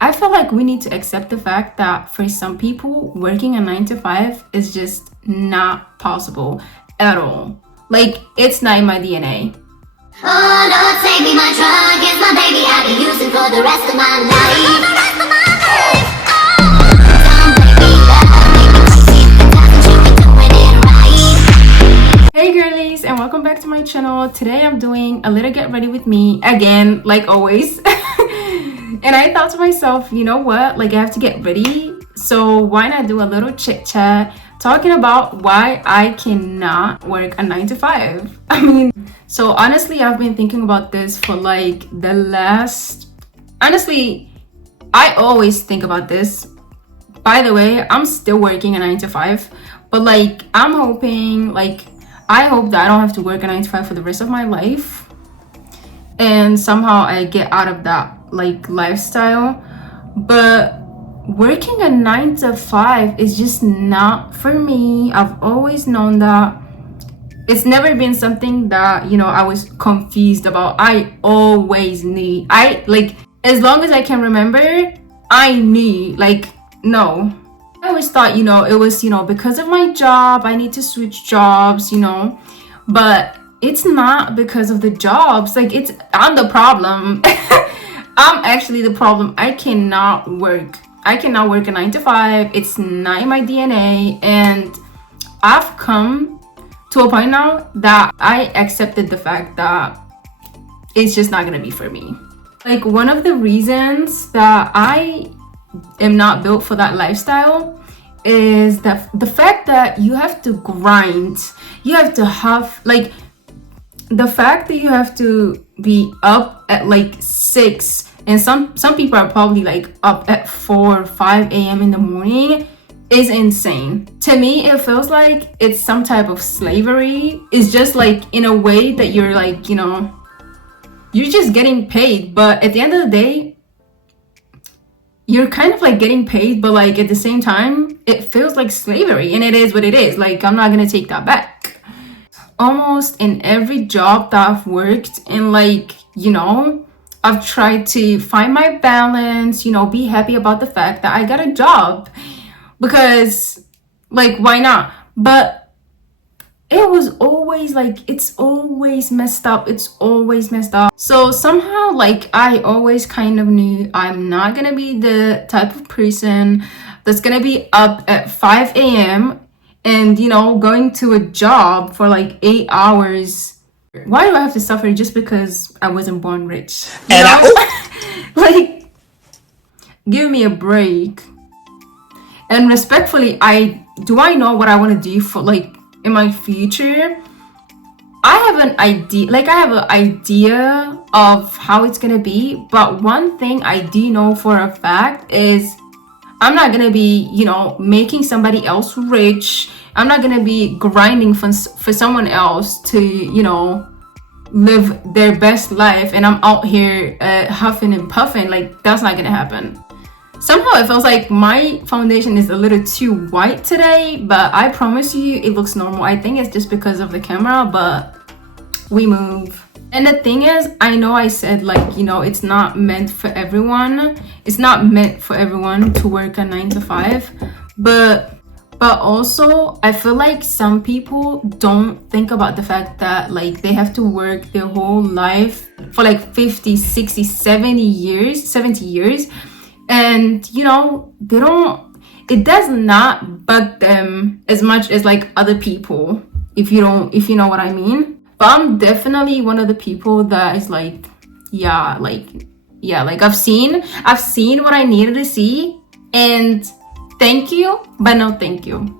I feel like we need to accept the fact that for some people, working a 9 to 5 is just not possible at all. Like, it's not in my DNA. Oh Lord, take me, my drug is my baby. I'll be using for the rest of my life. Hey girlies, and welcome back to my channel. Today I'm doing a little get ready with me again, like always. And I thought to myself, you know what, like I have to get ready, so why not do a little chit chat talking about why I cannot work a 9 to 5. I mean, so honestly, I've been thinking about this for like the last, honestly, I always think about this. By the way, I'm still working a 9 to 5, but like I'm hoping, like I hope that I don't have to work a 9 to 5 for the rest of my life, and somehow I get out of that like lifestyle. But working a 9 to 5 is just not for me. I've always known that. It's never been something that, you know, I was confused about. I always knew, I like, as long as I can remember, I knew, like, no, I always thought, you know, it was, you know, because of my job I need to switch jobs, you know, but it's not because of the jobs. Like, I'm the problem. I'm actually the problem. I cannot work a 9 to 5. It's not in my DNA, and I've come to a point now that I accepted the fact that it's just not gonna be for me. Like, one of the reasons that I am not built for that lifestyle is that the fact that you have to grind, you have to have, like, the fact that you have to be up at like 6, and some people are probably like up at 4 or 5 a.m. in the morning, is insane. To me, it feels like it's some type of slavery. It's just like, in a way that you're like, you know, you're just getting paid, but at the end of the day, you're kind of like getting paid, but like at the same time, it feels like slavery, and it is what it is. Like, I'm not gonna take that back. Almost in every job that I've worked in, like, you know, I've tried to find my balance, you know, be happy about the fact that I got a job, because like, why not? But it was always like, it's always messed up. So somehow, like, I always kind of knew I'm not gonna be the type of person that's gonna be up at 5 a.m. and, you know, going to a job for like 8 hours. Why do I have to suffer just because I wasn't born rich? You know? Like, give me a break. And respectfully, I know what I want to do for like in my future. I have an idea of how it's gonna be, but one thing I do know for a fact is I'm not gonna be, you know, making somebody else rich. I'm not gonna be grinding for someone else to, you know, live their best life, and I'm out here huffing and puffing. Like, that's not gonna happen. Somehow it feels like my foundation is a little too white today, but I promise you it looks normal. I think it's just because of the camera, but we move. And the thing is, I know I said, like, you know, it's not meant for everyone. It's not meant for everyone to work a 9 to 5, but also I feel like some people don't think about the fact that, like, they have to work their whole life for like 50, 60, 70 years, and, you know, it does not bug them as much as like other people, if you know what I mean. But I'm definitely one of the people that is like, like I've seen what I needed to see, and thank you, but no thank you.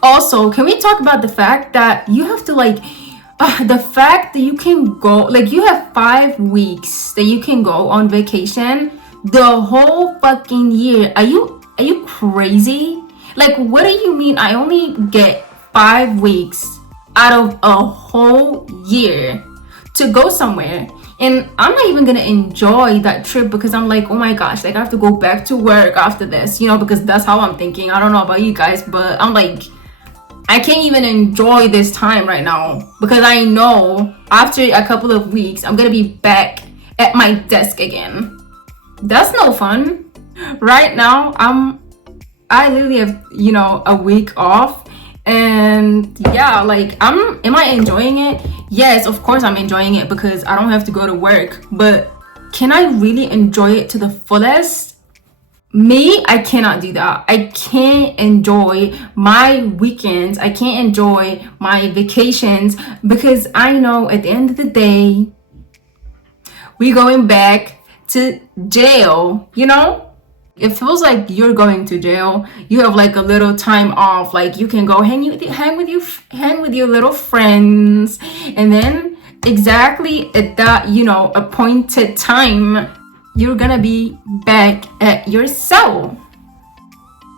Also, can we talk about the fact that you have to, like, the fact that you can go, like, you have 5 weeks that you can go on vacation the whole fucking year. Are you crazy? Like, what do you mean I only get 5 weeks out of a whole year to go somewhere, and I'm not even gonna enjoy that trip because I'm like, oh my gosh, like, I have to go back to work after this, you know, because that's how I'm thinking. I don't know about you guys, but I'm like, I can't even enjoy this time right now because I know after a couple of weeks I'm gonna be back at my desk again. That's no fun. right now I literally have, you know, a week off. And yeah, like am I enjoying it? Yes, of course I'm enjoying it because I don't have to go to work. But can I really enjoy it to the fullest? Me, I cannot do that. I can't enjoy my weekends. I can't enjoy my vacations because I know at the end of the day, we're going back to jail, you know? It feels like you're going to jail. You have like a little time off, like you can go hang with your little friends, and then exactly at that, you know, appointed time, you're gonna be back at your cell.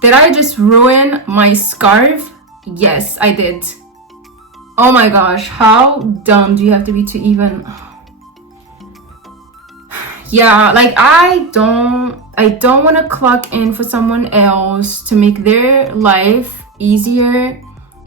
Did I just ruin my scarf? Yes, I did. Oh my gosh, how dumb do you have to be to even... Yeah, like I don't want to clock in for someone else to make their life easier.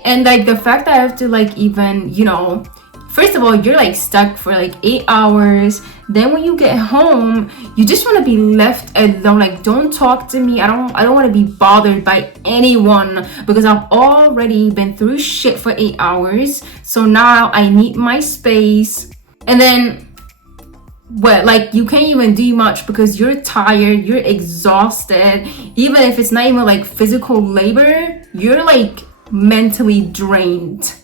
And like the fact that I have to like even, you know, first of all, you're like stuck for like 8 hours. Then when you get home, you just want to be left alone. Like, don't talk to me. I don't want to be bothered by anyone because I've already been through shit for 8 hours. So now I need my space. And then what, like you can't even do much because you're tired, you're exhausted. Even if it's not even like physical labor, you're like mentally drained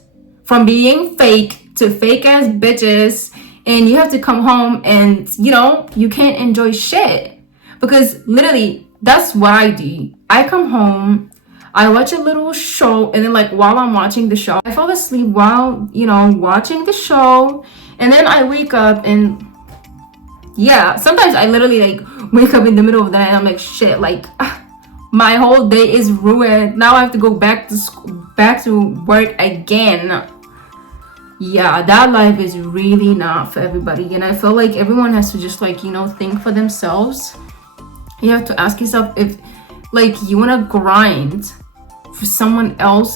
from being fake to fake ass bitches. And you have to come home and, you know, you can't enjoy shit because literally that's what I do. I come home, I watch a little show, and then like while I'm watching the show, I fall asleep while, you know, watching the show. And then I wake up and yeah, sometimes I literally like wake up in the middle of the night and I'm like, shit, like my whole day is ruined. Now I have to go back to school, back to work again. Yeah, that life is really not for everybody. And I feel like everyone has to just like, you know, think for themselves. You have to ask yourself if like you want to grind for someone else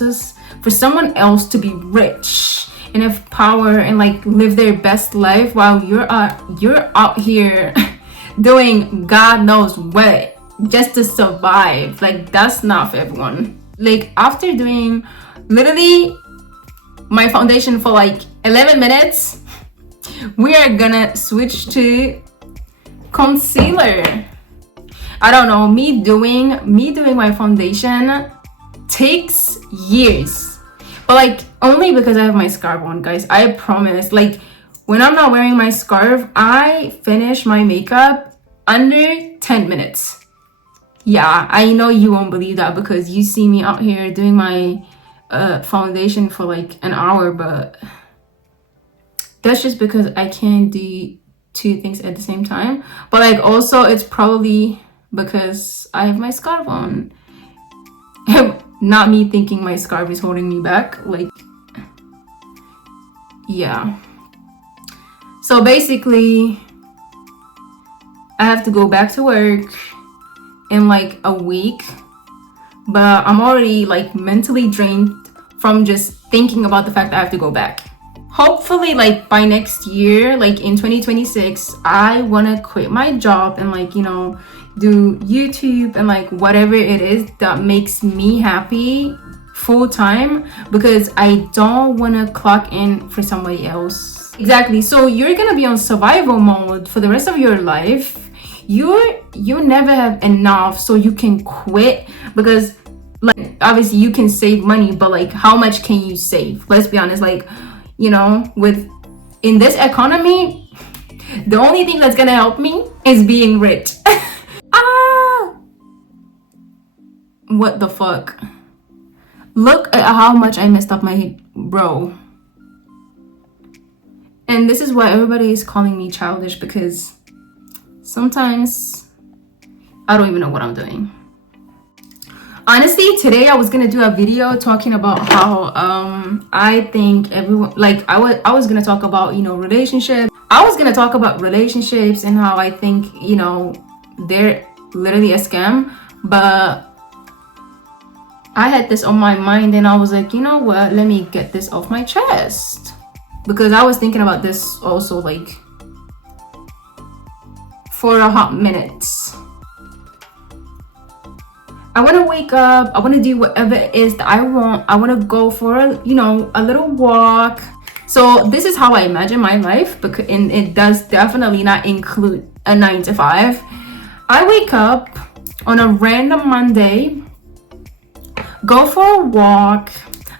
to be rich and have power and like live their best life while you're out here doing God knows what just to survive. Like that's not for everyone. Like after doing literally my foundation for like 11 minutes, we are gonna switch to concealer. I don't know, me doing my foundation takes years, but like only because I have my scarf on, guys. I promise, like when I'm not wearing my scarf, I finish my makeup under 10 minutes. Yeah, I know you won't believe that because you see me out here doing my foundation for like an hour, but that's just because I can't do two things at the same time. But like also it's probably because I have my scarf on. Not me thinking my scarf is holding me back. Like, yeah. So basically, I have to go back to work in like a week. But I'm already like mentally drained from just thinking about the fact that I have to go back. Hopefully like by next year, like in 2026, I want to quit my job and like, you know, do YouTube and like whatever it is that makes me happy full time, because I don't want to clock in for somebody else. Exactly. So you're gonna be on survival mode for the rest of your life. You never have enough, so you can quit, because like obviously you can save money, but like how much can you save? Let's be honest, like, you know, with in this economy, the only thing that's gonna help me is being rich. What the fuck? Look at how much I messed up my hair, bro. And this is why everybody is calling me childish, because sometimes I don't even know what I'm doing. Honestly, today I was gonna do a video talking about how I think everyone, like I was gonna talk about, you know, relationships. I was gonna talk about relationships and how I think, you know, they're literally a scam. But I had this on my mind and I was like, you know what, let me get this off my chest, because I was thinking about this also like for a hot minute. I want to wake up. I want to do whatever it is that I want. I want to go for a little walk. So this is how I imagine my life, because and it does definitely not include a 9 to 5. I wake up on a random Monday, go for a walk.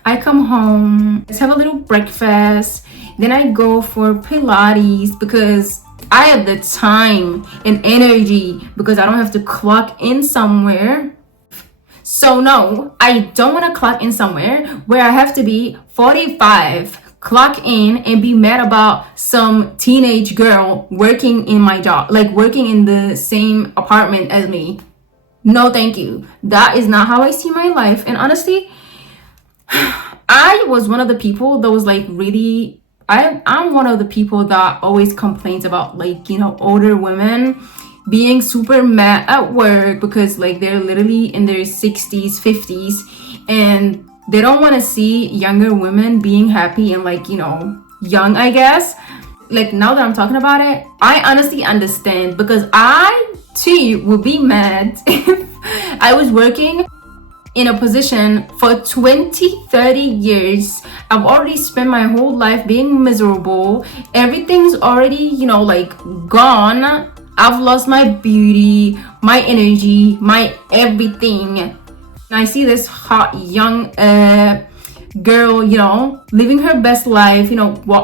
I come home, let's have a little breakfast. Then I go for Pilates because I have the time and energy, because I don't have to clock in somewhere. So no, I don't want to clock in somewhere where I have to be 45, clock in, and be mad about some teenage girl working in my job, like working in the same apartment as me. No, thank you. That is not how I see my life. And honestly, I was one of the people that was like really, I'm one of the people that always complains about like, older women being super mad at work because like they're literally in their 60s, 50s, and they don't want to see younger women being happy and like, young, I guess. Like now that I'm talking about it, I honestly understand, because I too would be mad if I was working in a position for 20-30 years. I've already spent my whole life being miserable. Everything's already like gone. I've lost my beauty, my energy, my everything. And I see this hot young girl, living her best life,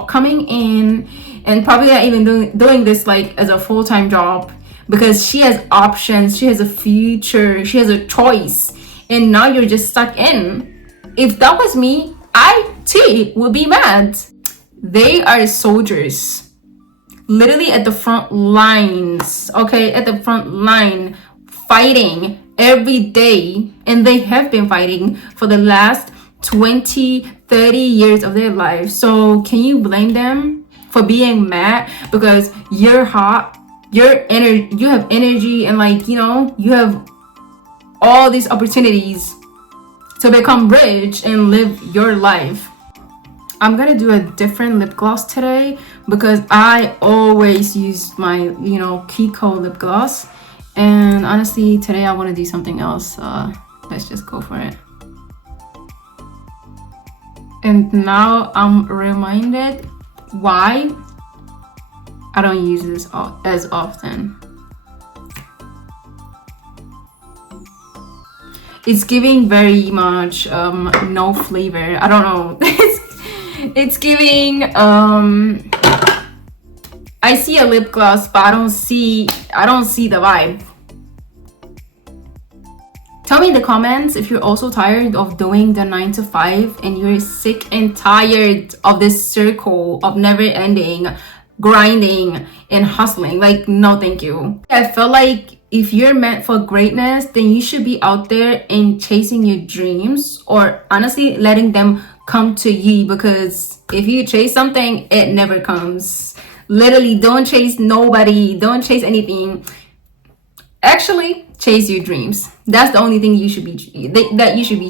coming in, and probably not even doing this like as a full-time job, because she has options, she has a future, she has a choice, and now you're just stuck in. If that was me, I too would be mad. They are soldiers, literally at the front lines, okay, at the front line, fighting every day, and they have been fighting for the last 20-30 years of their life. So can you blame them for being mad because you're hot, you have energy, and like you have all these opportunities to become rich and live your life? I'm gonna do a different lip gloss today because I always use my Kiko lip gloss, and honestly today I want to do something else. Let's just go for it. And now I'm reminded why I don't use this as often. It's giving very much no flavor. I don't know. It's giving I see a lip gloss, but I don't see the vibe. Tell me in the comments if you're also tired of doing the 9 to 5 and you're sick and tired of this circle of never ending grinding and hustling. Like, no thank you. I feel like if you're meant for greatness, then you should be out there and chasing your dreams, or honestly letting them come to you, because if you chase something, it never comes. Literally, don't chase nobody, don't chase anything. Actually, chase your dreams. That's the only thing you should be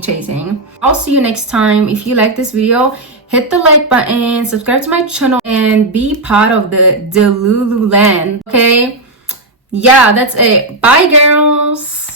chasing. I'll see you next time. If you like this video, hit the like button, subscribe to my channel, and be part of the Delulu land. Okay, yeah, that's it. Bye, girls.